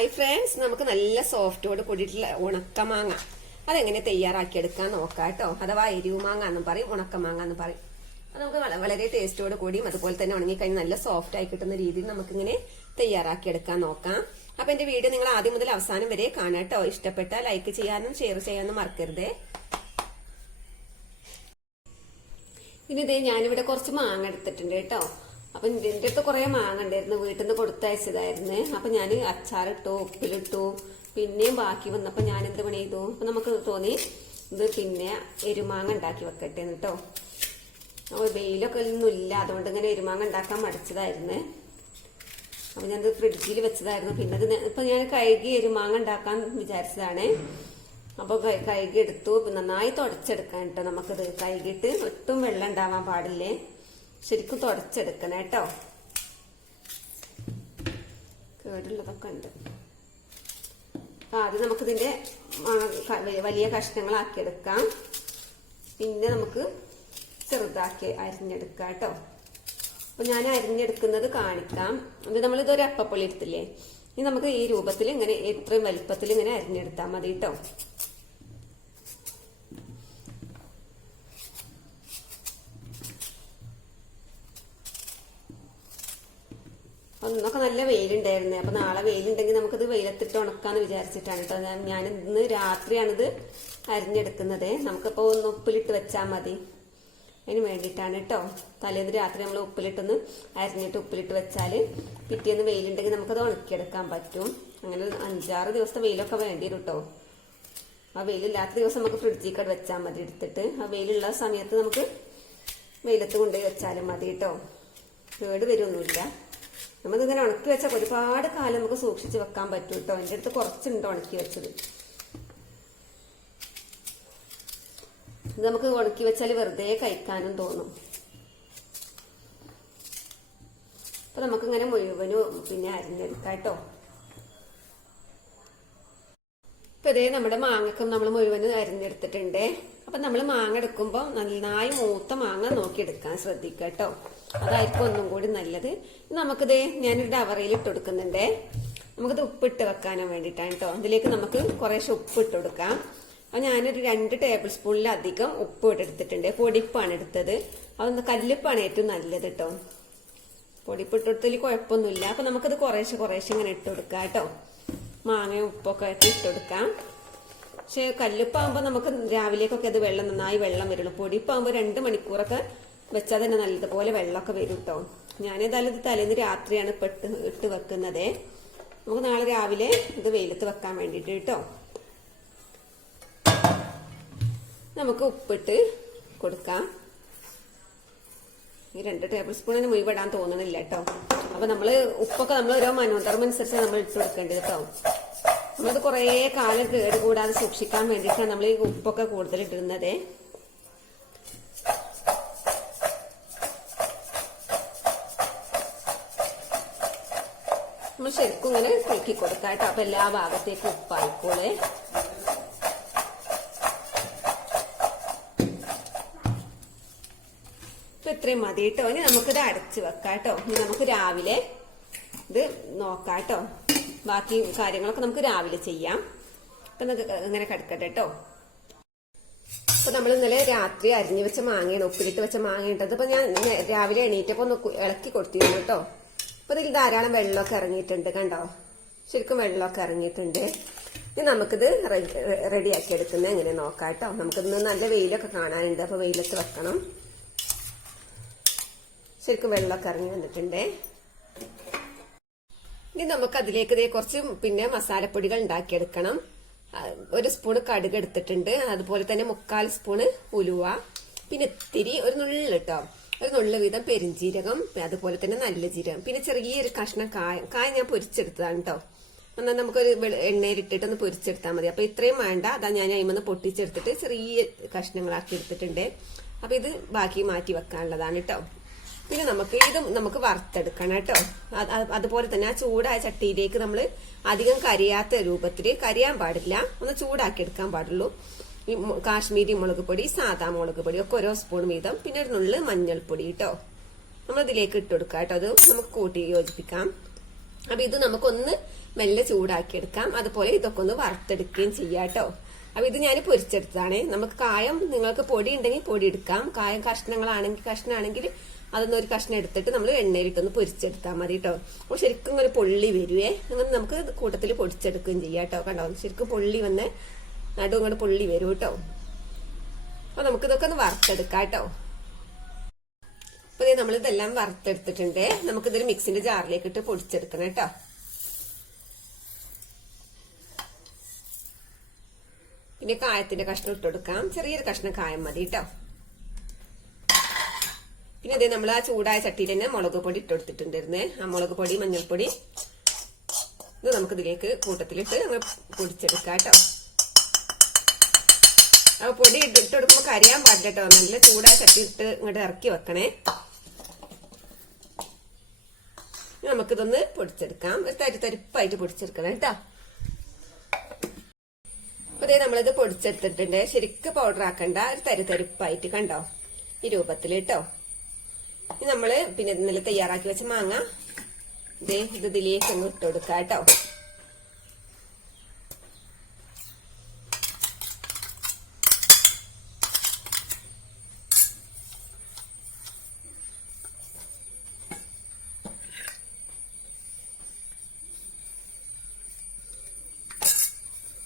Hi friends, നമുക്ക് നല്ല സോഫ്റ്റോട് കൂടിയിട്ടുള്ള ഉണക്കമാങ്ങ അതെങ്ങനെ തയ്യാറാക്കിയെടുക്കാൻ നോക്കാം കേട്ടോ. അഥവാ എരിവുമാങ്ങ എന്നും പറയും, ഉണക്കമാങ്ങ എന്ന് പറയും. അത് നമുക്ക് വളരെ ടേസ്റ്റോട് കൂടിയും അതുപോലെ തന്നെ ഉണങ്ങിക്കഴിഞ്ഞ് നല്ല സോഫ്റ്റ് ആയി കിട്ടുന്ന രീതിയിൽ നമുക്കിങ്ങനെ തയ്യാറാക്കിയെടുക്കാൻ നോക്കാം. അപ്പൊ എന്റെ വീഡിയോ നിങ്ങൾ ആദ്യം മുതൽ അവസാനം വരെ കാണാം കേട്ടോ. ഇഷ്ടപ്പെട്ടാൽ ലൈക്ക് ചെയ്യാനും ഷെയർ ചെയ്യാനും മറക്കരുതേ. ഇനി ഇതേ ഞാനിവിടെ കുറച്ച് മാങ്ങ എടുത്തിട്ടുണ്ട് കേട്ടോ. അപ്പൊ ഇതിന്റെ അടുത്ത് കുറെ മാങ്ങ ഉണ്ടായിരുന്നു, വീട്ടിൽ നിന്ന് കൊടുത്തയച്ചതായിരുന്നു. അപ്പൊ ഞാൻ അച്ചാറിട്ടു, ഉപ്പിലിട്ടു, പിന്നെയും ബാക്കി വന്നപ്പോ ഞാൻ എന്ത് പണി ചെയ്തു, അപ്പൊ നമുക്ക് തോന്നി ഇത് പിന്നെ എരുമാങ്ങ ഉണ്ടാക്കി വെക്കട്ടെ കേട്ടോ. അപ്പൊ വെയിലൊക്കെ ഒന്നും ഇല്ല, അതുകൊണ്ട് ഇങ്ങനെ എരുമാങ്ങ ഉണ്ടാക്കാൻ മടിച്ചതായിരുന്നു. അപ്പൊ ഞാനത് ഫ്രിഡ്ജിൽ വെച്ചതായിരുന്നു. പിന്നെ അത് ഇപ്പൊ ഞാൻ കഴുകി എരുമാങ്ങ ഉണ്ടാക്കാൻ വിചാരിച്ചതാണ്. അപ്പൊ കഴുകി എടുത്തു, നന്നായി തുടച്ചെടുക്കാൻ കേട്ടോ. നമുക്കിത് കഴുകിയിട്ട് ഒട്ടും വെള്ളം ഉണ്ടാവാൻ പാടില്ലേ, ശരിക്കും തുടച്ചെടുക്കണം കേട്ടോ. കേടുള്ളതൊക്കെ ഉണ്ട്. അപ്പൊ ആദ്യം നമുക്കിതിന്റെ വലിയ കഷ്ണങ്ങളാക്കിയെടുക്കാം, പിന്നെ നമുക്ക് ചെറുതാക്കി അരിഞ്ഞെടുക്കാം കേട്ടോ. അപ്പൊ ഞാൻ അരിഞ്ഞെടുക്കുന്നത് കാണിക്കാം. അത് നമ്മളിതൊരു അപ്പപ്പൊളി എടുത്തില്ലേ, ഇനി നമുക്ക് ഈ രൂപത്തിൽ ഇങ്ങനെ എത്രയും വലിപ്പത്തിൽ ഇങ്ങനെ അരിഞ്ഞെടുത്താൽ മതി കേട്ടോ. ഒന്നൊക്കെ നല്ല വെയിലുണ്ടായിരുന്നേ, അപ്പൊ നാളെ വെയിലുണ്ടെങ്കിൽ നമുക്കിത് വെയിലത്തിട്ട് ഉണക്കാന്ന് വിചാരിച്ചിട്ടാണ് കേട്ടോ. ഞാൻ ഇന്ന് രാത്രിയാണിത് അരിഞ്ഞെടുക്കുന്നത്. നമുക്കിപ്പോ ഒന്ന് ഉപ്പിലിട്ട് വെച്ചാൽ മതി, അതിന് വേണ്ടിയിട്ടാണ് കേട്ടോ. തലേന്ന് രാത്രി നമ്മൾ ഉപ്പിലിട്ടൊന്ന് അരിഞ്ഞിട്ട് ഉപ്പിലിട്ട് വെച്ചാൽ പിറ്റേന്ന് വെയിലുണ്ടെങ്കിൽ നമുക്കത് ഉണക്കിയെടുക്കാൻ പറ്റും. അങ്ങനെ 5-6 ദിവസത്തെ വെയിലൊക്കെ വേണ്ടി വരും കേട്ടോ. ആ വെയിലില്ലാത്ത ദിവസം നമുക്ക് ഫ്രിഡ്ജിൽ വെച്ചാൽ മതി എടുത്തിട്ട്. ആ വെയിലുള്ള സമയത്ത് നമുക്ക് വെയിലത്ത് കൊണ്ടുപോയി വെച്ചാലും മതി കേട്ടോ. കേട് വരുമൊന്നുമില്ല. നമ്മളിങ്ങനെ ഉണക്കി വെച്ചാൽ ഒരുപാട് കാലം നമുക്ക് സൂക്ഷിച്ച് വെക്കാൻ പറ്റും കേട്ടോ. എൻ്റെ അടുത്ത് കുറച്ചുണ്ട് ഉണക്കി വെച്ചത്. ഇത് നമുക്ക് ഉണക്കി വെച്ചാൽ വെറുതെ കഴിക്കാനും തോന്നും. അപ്പൊ നമുക്കിങ്ങനെ മുഴുവനും പിന്നെ അരിഞ്ഞെടുക്കാം കേട്ടോ. ഇപ്പൊ ഇതേ നമ്മുടെ മാങ്ങക്കും നമ്മൾ മുഴുവനും അരിഞ്ഞെടുത്തിട്ടുണ്ട്. അപ്പൊ നമ്മൾ മാങ്ങ എടുക്കുമ്പോൾ നന്നായി മൂത്ത മാങ്ങ നോക്കിയെടുക്കാൻ ശ്രദ്ധിക്കുക കേട്ടോ. അതായിരിക്കും ഒന്നും കൂടി നല്ലത്. നമുക്കിത് ഞാനൊരു ഡവറയിൽ ഇട്ട് കൊടുക്കുന്നുണ്ടേ. നമുക്കിത് ഉപ്പിട്ട് വെക്കാനും വേണ്ടിയിട്ടാണ് കേട്ടോ. അതിലേക്ക് നമുക്ക് കുറേശ്ശെ ഉപ്പ് ഇട്ട് കൊടുക്കാം. അപ്പൊ ഞാനൊരു 2 ടേബിൾ സ്പൂണിലധികം ഉപ്പ് എടുത്തിട്ടുണ്ട്. പൊടിപ്പാണ് എടുത്തത്. അതൊന്ന് കല്ലുപ്പാണ് ഏറ്റവും നല്ലത് കേട്ടോ. പൊടിപ്പ് ഇട്ടെടുത്തതിൽ കുഴപ്പമൊന്നുമില്ല. അപ്പൊ നമുക്കത് കുറേശ്ശെ ഇങ്ങനെ ഇട്ട് കൊടുക്കാം കേട്ടോ. മാങ്ങയും ഉപ്പൊക്കെ ആയിട്ട് ഇട്ട് കൊടുക്കാം. പക്ഷെ കല്ലുപ്പാകുമ്പോൾ നമുക്ക് രാവിലേക്കൊക്കെ അത് നന്നായി വെള്ളം വരുള്ളൂ. പൊടിപ്പാകുമ്പോൾ 2 മണിക്കൂറൊക്കെ വെച്ചാൽ തന്നെ നല്ലതുപോലെ വെള്ളമൊക്കെ വരും കേട്ടോ. ഞാനേതായാലും ഇത് തലേന്ന് രാത്രിയാണ് ഇട്ട് വെക്കുന്നത്. നമുക്ക് നാളെ രാവിലെ ഇത് വെയിലത്ത് വെക്കാൻ വേണ്ടിയിട്ട് കേട്ടോ. നമുക്ക് ഉപ്പിട്ട് കൊടുക്കാം. ഈ 2 ടേബിൾ സ്പൂണിന് മുഴുവിടാൻ തോന്നണില്ല കേട്ടോ. അപ്പൊ നമ്മള് ഉപ്പൊക്കെ നമ്മൾ ഓരോ മനോധർമ്മം അനുസരിച്ച് നമ്മൾ ഇട്ട് കൊടുക്കേണ്ടത് കേട്ടോ. നമ്മളത് കുറേ കാലം കേട് കൂടാതെ സൂക്ഷിക്കാൻ വേണ്ടിയിട്ടാണ് നമ്മൾ ഈ ഉപ്പൊക്കെ കൂടുതൽ ഇടുന്നത്. നമ്മൾ ശരിക്കും ഇങ്ങനെ കുലുക്കി കൊടുക്കാം കേട്ടോ. അപ്പൊ എല്ലാ ഭാഗത്തേക്കും ഉപ്പായിക്കോളെ. ഇപ്പൊ ഇത്രയും മതി കേട്ടോ. ഇനി നമുക്കിത് അടച്ച് വെക്കാം കേട്ടോ. ഇനി നമുക്ക് രാവിലെ ഇത് നോക്കാം കേട്ടോ. ബാക്കി കാര്യങ്ങളൊക്കെ നമുക്ക് രാവിലെ ചെയ്യാം. അപ്പൊ ഇങ്ങനെ കിടക്കട്ടെ കേട്ടോ. അപ്പൊ നമ്മൾ ഇന്നലെ രാത്രി അരിഞ്ഞു വെച്ച മാങ്ങയാണ്, ഉപ്പിലിട്ട് വെച്ച മാങ്ങയിട്ടത്. അപ്പൊ ഞാൻ രാവിലെ എണീറ്റപ്പോ ഒന്ന് ഇളക്കി കൊടുത്തിരുന്നു കേട്ടോ. അപ്പൊ ഇതിൽ ധാരാളം വെള്ളമൊക്കെ ഇറങ്ങിയിട്ടുണ്ട് കണ്ടോ. ശരിക്കും വെള്ളമൊക്കെ ഇറങ്ങിയിട്ടുണ്ട്. ഇനി നമുക്കിത് റെഡിയാക്കി എടുക്കുന്നത് എങ്ങനെ നോക്കാം കേട്ടോ. നമുക്കിന്ന് നല്ല വെയിലൊക്കെ കാണാനുണ്ട്, അപ്പൊ വെയിലത്ത് വെക്കണം. ശരിക്കും വെള്ളമൊക്കെ ഇറങ്ങി വന്നിട്ടുണ്ട്. ഇനി നമുക്ക് അതിലേക്ക് കുറച്ച് പിന്നെ മസാലപ്പൊടികൾ ഉണ്ടാക്കിയെടുക്കണം. 1 സ്പൂണ് കടുക് എടുത്തിട്ടുണ്ട്, അതുപോലെ തന്നെ 3/4 സ്പൂണ് ഉലുവ, പിന്നെ ഇത്തിരി ഒരു നുള്ളു കേട്ടോ, ഒരു നുള്ളു വീതം പെരിഞ്ചീരകം, അതുപോലെ തന്നെ നല്ല ജീരകം, പിന്നെ ചെറിയൊരു കഷ്ണം കായ ഞാൻ പൊരിച്ചെടുത്തതാണ് കേട്ടോ. എന്നാൽ നമുക്കൊരു എണ്ണയിലിട്ടിട്ടൊന്ന് പൊരിച്ചെടുത്താൽ മതി. അപ്പൊ ഇത്രയും വേണ്ട, അതാ ഞാൻ അതിമന്ന് പൊട്ടിച്ചെടുത്തിട്ട് ചെറിയ കഷ്ണങ്ങളാക്കി എടുത്തിട്ടുണ്ട്. അപ്പൊ ഇത് ബാക്കി മാറ്റി വെക്കാനുള്ളതാണ് കേട്ടോ. പിന്നെ നമുക്ക് വറുത്തെടുക്കണം കേട്ടോ. അതുപോലെ തന്നെ ആ ചൂടായ ചട്ടിയിലേക്ക് നമ്മൾ അധികം കരിയാത്ത രൂപത്തിൽ, കരിയാൻ പാടില്ല, ഒന്ന് ചൂടാക്കി എടുക്കാൻ പാടുള്ളൂ. ഈ കാശ്മീരി മുളക് പൊടി, സാദാ മുളക് പൊടി ഒക്കെ 1 സ്പൂൺ വീതം, പിന്നെ ഒരു നുള്ളു മഞ്ഞൾപ്പൊടി കേട്ടോ നമ്മൾ ഇതിലേക്ക് ഇട്ട് കൊടുക്കാം കേട്ടോ. അത് നമുക്ക് കൂട്ടി യോജിപ്പിക്കാം. അപ്പൊ ഇത് നമുക്കൊന്ന് മെല്ലെ ചൂടാക്കി എടുക്കാം. അതുപോലെ ഇതൊക്കെ ഒന്ന് വറുത്തെടുക്കുകയും ചെയ്യാം കേട്ടോ. അപ്പൊ ഇത് ഞാൻ പൊരിച്ചെടുത്തതാണ്. നമുക്ക് കായം നിങ്ങൾക്ക് പൊടി ഉണ്ടെങ്കിൽ പൊടി എടുക്കാം, കായം കഷ്ണമാണെങ്കിൽ അതൊന്നും ഒരു കഷ്ണം എടുത്തിട്ട് നമ്മൾ എണ്ണയിലിട്ടൊന്ന് പൊരിച്ചെടുത്താൽ മതി കേട്ടോ. അപ്പോൾ ശരിക്കും ഒരു പൊള്ളി വരുവേ, അങ്ങനെ നമുക്ക് കൂട്ടത്തിൽ പൊടിച്ചെടുക്കുകയും ചെയ്യാം കേട്ടോ. കണ്ടോ, ശരിക്കും പൊള്ളി വന്ന് നടും ഇങ്ങോട്ട് പൊള്ളി വരും കേട്ടോ. അപ്പൊ നമുക്കിതൊക്കെ ഒന്ന് വറുത്തെടുക്കാം കേട്ടോ. അപ്പൊ നമ്മളിതെല്ലാം വറുത്തെടുത്തിട്ടുണ്ട്. നമുക്കിതൊരു മിക്സിന്റെ ജാറിലേക്ക് ഇട്ട് പൊടിച്ചെടുക്കണം കേട്ടോ. പിന്നെ കായത്തിന്റെ കഷ്ണം ഇട്ട് കൊടുക്കാം, ചെറിയൊരു കഷ്ണം കായം മതി കേട്ടോ. പിന്നെ അതേ നമ്മൾ ആ ചൂടായ ചട്ടിയിൽ തന്നെ മുളക് പൊടി ഇട്ട് കൊടുത്തിട്ടുണ്ടായിരുന്നേ. ആ മുളക് പൊടി, മഞ്ഞൾപ്പൊടി ഇത് നമുക്ക് ഇതിലേക്ക് കൂട്ടത്തിലിട്ട് നമ്മൾ പൊടിച്ചെടുക്കാം കേട്ടോ. അപ്പൊ പൊടി ഇട്ട് കൊടുക്കുമ്പോൾ കരിയാൻ പാടില്ല കേട്ടോ. നല്ല ചൂടായ ചട്ടി ഇട്ട് ഇങ്ങോട്ട് ഇറക്കി വെക്കണേ. നമുക്കിതൊന്ന് പൊടിച്ചെടുക്കാം, ഒരു തരിപ്പായിട്ട് പൊടിച്ചെടുക്കണം കേട്ടോ. അപ്പൊ അതേ നമ്മളിത് പൊടിച്ചെടുത്തിട്ടുണ്ട്. ശരിക്കും പൗഡർ ആക്കണ്ട, ഒരു തരിപ്പായിട്ട് കണ്ടോ ഈ രൂപത്തിൽ കേട്ടോ. ഇനി നമ്മള് പിന്നെ ഇന്നലെ തയ്യാറാക്കി വെച്ച മാങ്ങ ഇത് ഇതിലേക്ക് ഒന്ന് ഇട്ട് കൊടുക്കാം കേട്ടോ.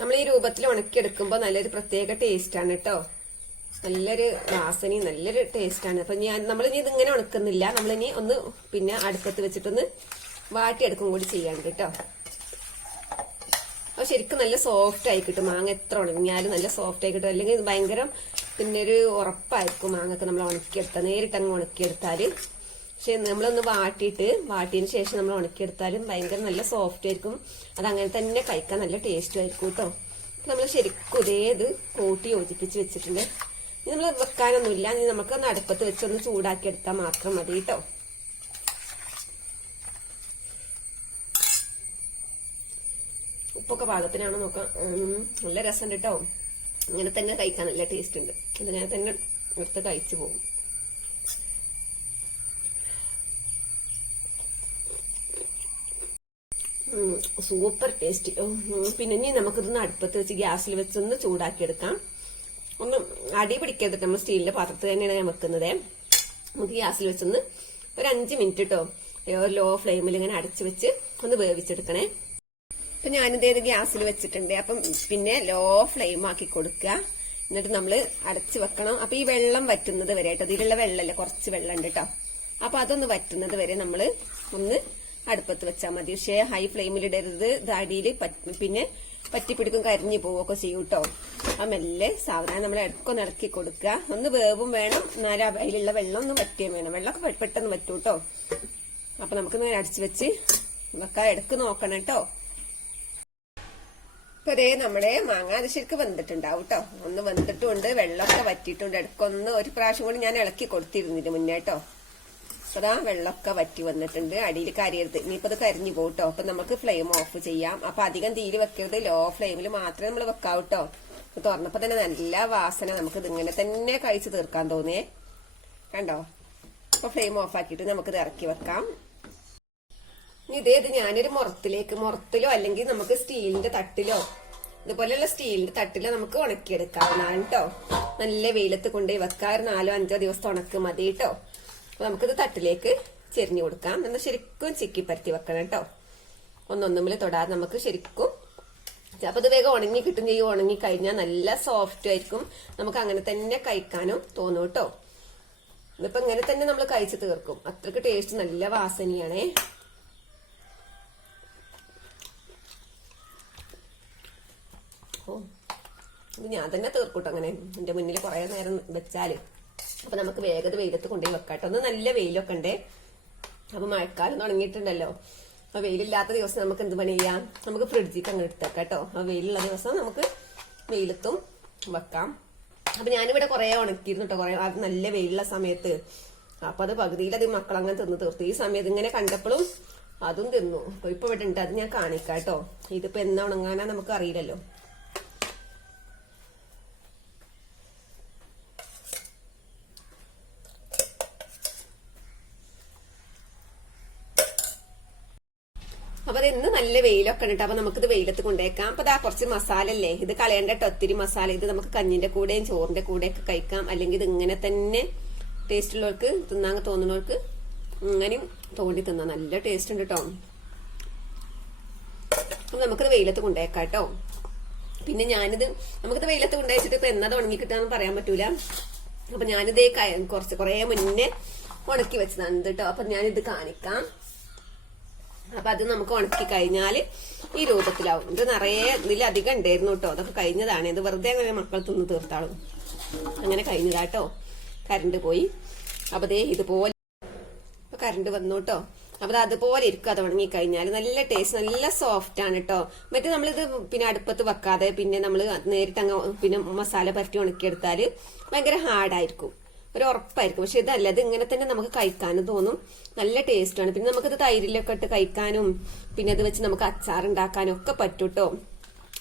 നമ്മൾ ഈ രൂപത്തിൽ ഉണക്കിയെടുക്കുമ്പോ നല്ലൊരു പ്രത്യേക ടേസ്റ്റ് ആണ് കേട്ടോ. നല്ലൊരു വാസനയും നല്ലൊരു ടേസ്റ്റാണ്. അപ്പൊ നമ്മളിനി ഇതിങ്ങനെ ഉണക്കുന്നില്ല, നമ്മളിനി ഒന്ന് പിന്നെ അടുപ്പത്ത് വെച്ചിട്ടൊന്ന് വാട്ടിയെടുക്കും കൂടി ചെയ്യാണ്ട് കേട്ടോ. അപ്പൊ ശരിക്കും നല്ല സോഫ്റ്റ് ആയി കിട്ടും. മാങ്ങ എത്ര ഉണങ്ങിയാലും നല്ല സോഫ്റ്റ് ആയി കിട്ടും. അല്ലെങ്കിൽ ഭയങ്കര പിന്നെ ഒരു ഉറപ്പായിരിക്കും മാങ്ങൊക്കെ നമ്മൾ ഉണക്കിയെടുത്താൽ, നേരിട്ട് അങ്ങ് ഉണക്കിയെടുത്താല്. പക്ഷെ നമ്മളൊന്ന് വാട്ടിയതിന് ശേഷം നമ്മൾ ഉണക്കിയെടുത്താലും ഭയങ്കര നല്ല സോഫ്റ്റ് ആയിരിക്കും. അതങ്ങനെ തന്നെ കഴിക്കാൻ നല്ല ടേസ്റ്റും ആയിരിക്കും കേട്ടോ. നമ്മൾ ശരിക്കും ഇതേ ഇത് കൂട്ടി യോജിപ്പിച്ച് വെച്ചിട്ടുണ്ട്. ഇത് നമ്മൾ വെക്കാനൊന്നുമില്ല, ഇനി നമുക്ക് ഒന്ന് അടുപ്പത്ത് വെച്ചൊന്ന് ചൂടാക്കി എടുത്താൽ മാത്രം മതി കേട്ടോ. ഉപ്പൊക്കെ പാകത്തിനാണോ നോക്കാം. നല്ല രസമുണ്ട് കേട്ടോ. ഇങ്ങനെ തന്നെ കഴിക്കാൻ നല്ല ടേസ്റ്റ് ഉണ്ട്. ഇതിങ്ങനെ തന്നെ എടുത്ത് കഴിച്ചു പോകും. Super taste. പിന്നെ ഇനി നമുക്കിതൊന്ന് അടുപ്പത്ത് വെച്ച് ഗ്യാസിൽ വെച്ചൊന്ന് ചൂടാക്കി എടുക്കാം. ഒന്ന് അടി പിടിക്കരുത്, നമ്മൾ സ്റ്റീലിന്റെ പാത്രത്തിൽ തന്നെയാണ് ഞാൻ വെക്കുന്നത്. നമുക്ക് ഗ്യാസിൽ വെച്ചൊന്ന് ഒരു 5 മിനിറ്റ് കേട്ടോ ലോ ഫ്ലെയിമിൽ ഇങ്ങനെ അടച്ചു വെച്ച് ഒന്ന് വേവിച്ചെടുക്കണേ. അപ്പൊ ഞാനിതേത് ഗ്യാസിൽ വെച്ചിട്ടുണ്ട്. അപ്പം പിന്നെ ലോ ഫ്ലെയിം ആക്കി കൊടുക്കുക. എന്നിട്ട് നമ്മൾ അടച്ചു വെക്കണം. അപ്പൊ ഈ വെള്ളം വറ്റുന്നത് വരെ കേട്ടോ, ഇതിലുള്ള വെള്ളമല്ലേ, കുറച്ച് വെള്ളം ഉണ്ട് കേട്ടോ. അപ്പൊ അതൊന്ന് വറ്റുന്നത് വരെ നമ്മള് ഒന്ന് അടുപ്പത്ത് വെച്ചാൽ മതി. പക്ഷേ ഹൈ ഫ്ലെയിമിൽ ഇടരുത്, അടിയിൽ പിന്നെ പറ്റിപ്പിടിക്കും, കരിഞ്ഞു പോവൊക്കെ ചെയ്യും കേട്ടോ. ആ മെല്ലെ സാവധാനം നമ്മൾ ഇടക്കൊന്ന് ഇളക്കി കൊടുക്കുക. ഒന്ന് വേവും വേണം, എന്നാലും അതിലുള്ള വെള്ളം ഒന്ന് വറ്റുകയും വേണം. വെള്ളമൊക്കെ പെട്ടെന്ന് വറ്റും കേട്ടോ. അപ്പൊ നമുക്ക് ഇങ്ങനെ അടിച്ചു വെച്ച് വെക്കാൻ ഇടക്ക് നോക്കണം കേട്ടോ. ഇപ്പൊ അതേ നമ്മുടെ മാങ്ങ അത് ശരിക്കും വെന്തിട്ടുണ്ടാവും കേട്ടോ. ഒന്ന് വെന്തിട്ടുണ്ട്, വെള്ളമൊക്കെ വറ്റിയിട്ടുണ്ട്. ഇടക്കൊന്ന് ഒരു പ്രാവശ്യം കൂടി ഞാൻ ഇളക്കി കൊടുത്തിരുന്നില്ല മുന്നേ കേട്ടോ. അതാ വെള്ളമൊക്കെ വറ്റി വന്നിട്ടുണ്ട്. അടിയിൽ കരിയരുത്, ഇനിയിപ്പോ അത് കരിഞ്ഞു പോകും കേട്ടോ. അപ്പൊ നമുക്ക് ഫ്ലെയിം ഓഫ് ചെയ്യാം. അപ്പൊ അധികം തീയിൽ വെക്കരുത്, ലോ ഫ്ലെയിമിൽ മാത്രമേ നമ്മൾ വെക്കാവൂ കേട്ടോ. തുറന്നപ്പോ തന്നെ നല്ല വാസന, നമുക്ക് ഇതിങ്ങനെ തന്നെ കഴിച്ചു തീർക്കാൻ തോന്നിയേ കണ്ടോ. അപ്പൊ ഫ്ലെയിം ഓഫ് ആക്കിയിട്ട് നമുക്കിത് ഇറക്കി വെക്കാം. ഇത് ഞാനൊരു മുറത്തിലോ അല്ലെങ്കിൽ നമുക്ക് സ്റ്റീലിന്റെ തട്ടിലോ, ഇതുപോലെയുള്ള സ്റ്റീലിന്റെ തട്ടിലോ നമുക്ക് ഉണക്കിയെടുക്കാവുന്നതാണ് കേട്ടോ. നല്ല വെയിലത്ത് കൊണ്ടുപോയി വെക്കാം. 4-5 ദിവസത്തെ ഉണക്ക് മതി കേട്ടോ. അപ്പൊ നമുക്കിത് തട്ടിലേക്ക് ചെരിഞ്ഞു കൊടുക്കാം. എന്നാൽ ശരിക്കും ചിക്കി പരത്തി വെക്കണം കേട്ടോ. ഒന്നൊന്നുമില്ല തൊടാതെ നമുക്ക് ശരിക്കും. അപ്പൊ ഇത് വേഗം ഉണങ്ങി കിട്ടും ചെയ്യും. ഉണങ്ങി കഴിഞ്ഞാൽ നല്ല സോഫ്റ്റ് ആയിരിക്കും, നമുക്ക് അങ്ങനെ തന്നെ കഴിക്കാനും തോന്നും കേട്ടോ. ഇതിപ്പോ ഇങ്ങനെ തന്നെ നമ്മൾ കഴിച്ചു തീർക്കും, അത്രക്ക് ടേസ്റ്റ്, നല്ല വാസനയാണേ. ഇത് ഞാൻ തന്നെ തീർക്കൂട്ടോ അങ്ങനെ എന്റെ മുന്നിൽ കുറെ നേരം വെച്ചാല്. അപ്പൊ നമുക്ക് വേഗത വെയിലത്ത് കൊണ്ടുപോയി വെക്കാട്ടോ. ഒന്ന് നല്ല വെയിലൊക്കെ ഉണ്ടേ. അപ്പൊ മഴക്കാലം തുടങ്ങിയിട്ടുണ്ടല്ലോ. അപ്പൊ വെയിലില്ലാത്ത ദിവസം നമുക്ക് എന്ത് പണി ചെയ്യാം, നമുക്ക് ഫ്രിഡ്ജിക്ക് അങ്ങ് എടുത്തേക്കാം കേട്ടോ. അപ്പൊ വെയിലുള്ള ദിവസം നമുക്ക് വെയിലത്തും വെക്കാം. അപ്പൊ ഞാനിവിടെ കുറെ ഉണക്കിയിരുന്നു കേട്ടോ, കുറെ അത് നല്ല വെയിലുള്ള സമയത്ത്. അപ്പൊ അത് പകുതിയിലത് മക്കളങ്ങനെ തിന്ന് തീർത്തു. ഈ സമയത്ത് ഇങ്ങനെ കണ്ടപ്പോഴും അതും തിന്നു. അപ്പൊ ഇപ്പൊ ഇവിടെ ഉണ്ട്, അത് ഞാൻ കാണിക്കാം കേട്ടോ. ഇതിപ്പോ എന്നാ ഉണങ്ങാനാ നമുക്ക് അറിയില്ലല്ലോ. അപ്പൊ അത് ഇന്ന് നല്ല വെയിലൊക്കെ കിടക്കണം കേട്ടോ. അപ്പൊ നമുക്കിത് വെയിലത്ത് കൊണ്ടേക്കാം. അപ്പൊ ഇതാ കുറച്ച് മസാല അല്ലേ, ഇത് കളയേണ്ട കേട്ടോ. ഒത്തിരി മസാല. ഇത് നമുക്ക് കഞ്ഞിന്റെ കൂടെയും ചോറിന്റെ കൂടെയൊക്കെ കഴിക്കാം. അല്ലെങ്കിൽ ഇത് ഇങ്ങനെ തന്നെ ടേസ്റ്റ് ഉള്ളവർക്ക് തിന്നാൻ തോന്നുന്നവർക്ക് ഇങ്ങനെയും തോണ്ടി തിന്നാം. നല്ല ടേസ്റ്റ് ഉണ്ട് കേട്ടോ. അപ്പൊ നമുക്കിത് വെയിലത്ത് കൊണ്ടേക്കാം കേട്ടോ. പിന്നെ ഞാനിത് നമുക്കിത് വെയിലത്ത് കൊണ്ടുവച്ചിട്ട് ഇപ്പൊ എന്നത് ഉണങ്ങി കിട്ടാന്ന് പറയാൻ പറ്റൂല. അപ്പൊ ഞാനിത് കുറെ മുന്നേ ഉണക്കി വെച്ചതാണ് കേട്ടോ. അപ്പൊ ഞാനിത് കാണിക്കാം. അപ്പൊ അത് നമുക്ക് ഉണക്കി കഴിഞ്ഞാല് ഈ രൂപത്തിലാവും. ഇത് നിറയെ ഇതിലധികം ഉണ്ടായിരുന്നു കേട്ടോ. അതൊക്കെ കഴിഞ്ഞതാണ്. ഇത് വെറുതെ അങ്ങനെ മക്കൾ തിന്ന് തീർത്താളും. അങ്ങനെ കഴിഞ്ഞതാട്ടോ. കറണ്ട് പോയി. അപ്പൊ ദേ ഇതുപോലെ കറണ്ട് വന്നു കേട്ടോ. അപ്പൊ അതുപോലെ ഇരിക്കും. അത് ഉണങ്ങി കഴിഞ്ഞാൽ നല്ല ടേസ്റ്റ്, നല്ല സോഫ്റ്റ് ആണ് കേട്ടോ. മറ്റേ നമ്മളിത് പിന്നെ അടുപ്പത്ത് വെക്കാതെ പിന്നെ നമ്മൾ നേരിട്ട് അങ്ങ് പിന്നെ മസാല പരട്ടി ഉണക്കിയെടുത്താല് ഭയങ്കര ഹാർഡായിരിക്കും, ഒരു ഉറപ്പായിരിക്കും. പക്ഷെ ഇതല്ല, ഇത് ഇങ്ങനെ തന്നെ നമുക്ക് കഴിക്കാനും തോന്നും. നല്ല ടേസ്റ്റാണ്. പിന്നെ നമുക്കിത് തൈരിലൊക്കെ ഇട്ട് കഴിക്കാനും പിന്നെ അത് വെച്ച് നമുക്ക് അച്ചാർ ഉണ്ടാക്കാനും ഒക്കെ പറ്റും കേട്ടോ.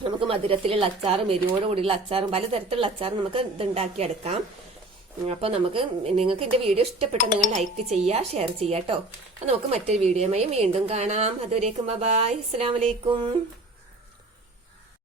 നമുക്ക് മധുരത്തിലുള്ള അച്ചാറും എരിവോട് കൂടിയുള്ള അച്ചാറും പലതരത്തിലുള്ള അച്ചാറും നമുക്ക് ഇത് ഉണ്ടാക്കിയെടുക്കാം. അപ്പൊ നിങ്ങൾക്ക് എന്റെ വീഡിയോ ഇഷ്ടപ്പെട്ട നിങ്ങൾ ലൈക്ക് ചെയ്യുക, ഷെയർ ചെയ്യുക കേട്ടോ. അപ്പൊ നമുക്ക് മറ്റൊരു വീഡിയോയുമായി വീണ്ടും കാണാം. അതുവരേക്കും ബൈ, അസ്സലാമു അലൈക്കും.